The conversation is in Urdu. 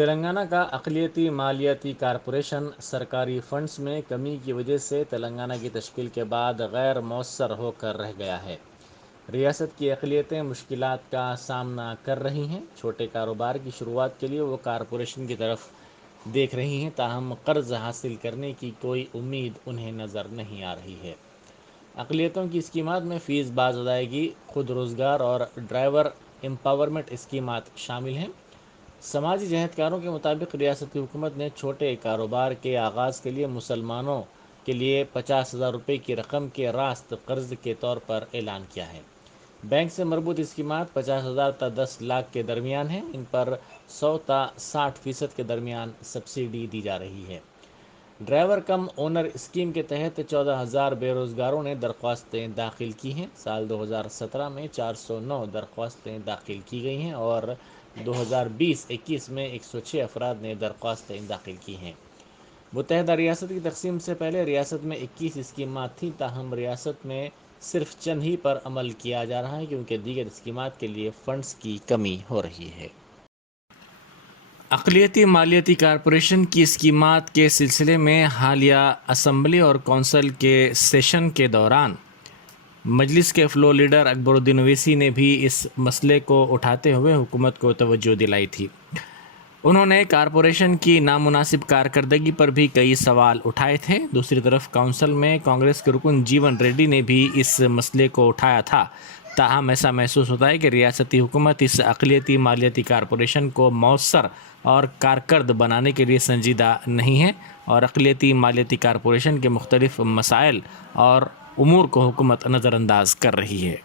تلنگانہ کا اقلیتی مالیاتی کارپوریشن سرکاری فنڈز میں کمی کی وجہ سے تلنگانہ کی تشکیل کے بعد غیر مؤثر ہو کر رہ گیا ہے۔ ریاست کی اقلیتیں مشکلات کا سامنا کر رہی ہیں۔ چھوٹے کاروبار کی شروعات کے لیے وہ کارپوریشن کی طرف دیکھ رہی ہیں، تاہم قرض حاصل کرنے کی کوئی امید انہیں نظر نہیں آ رہی ہے۔ اقلیتوں کی اسکیمات میں فیس باز ادائیگی، خود روزگار اور ڈرائیور امپاورمنٹ اسکیمات شامل ہیں۔ سماجی جہدکاروں کے مطابق ریاست کی حکومت نے چھوٹے کاروبار کے آغاز کے لیے مسلمانوں کے لیے 50,000 روپے کی رقم کے راست قرض کے طور پر اعلان کیا ہے۔ بینک سے مربوط اسکیمات 50,000 تا 10 لاکھ کے درمیان ہیں۔ ان پر 100 تا 60% کے درمیان سبسڈی دی جا رہی ہے۔ ڈرائیور کم اونر اسکیم کے تحت 14,000 بے روزگاروں نے درخواستیں داخل کی ہیں۔ سال 2017 میں 409 درخواستیں داخل کی گئی ہیں اور 2020-21 میں 106 افراد نے درخواستیں داخل کی ہیں۔ متحدہ ریاست کی تقسیم سے پہلے ریاست میں 21 اسکیمات تھیں، تاہم ریاست میں صرف چند ہی پر عمل کیا جا رہا ہے کیونکہ دیگر اسکیمات کے لیے فنڈز کی کمی ہو رہی ہے۔ اقلیتی مالیاتی کارپوریشن کی اسکیمات کے سلسلے میں حالیہ اسمبلی اور کونسل کے سیشن کے دوران مجلس کے فلور لیڈر اکبر الدین اویسی نے بھی اس مسئلے کو اٹھاتے ہوئے حکومت کو توجہ دلائی تھی۔ انہوں نے کارپوریشن کی نامناسب کارکردگی پر بھی کئی سوال اٹھائے تھے۔ دوسری طرف کونسل میں کانگریس کے رکن جیون ریڈی نے بھی اس مسئلے کو اٹھایا تھا، تاہم ایسا محسوس ہوتا ہے کہ ریاستی حکومت اس اقلیتی مالیاتی کارپوریشن کو مؤثر اور کارکرد بنانے کے لیے سنجیدہ نہیں ہے اور اقلیتی مالیاتی کارپوریشن کے مختلف مسائل اور امور کو حکومت نظر انداز کر رہی ہے۔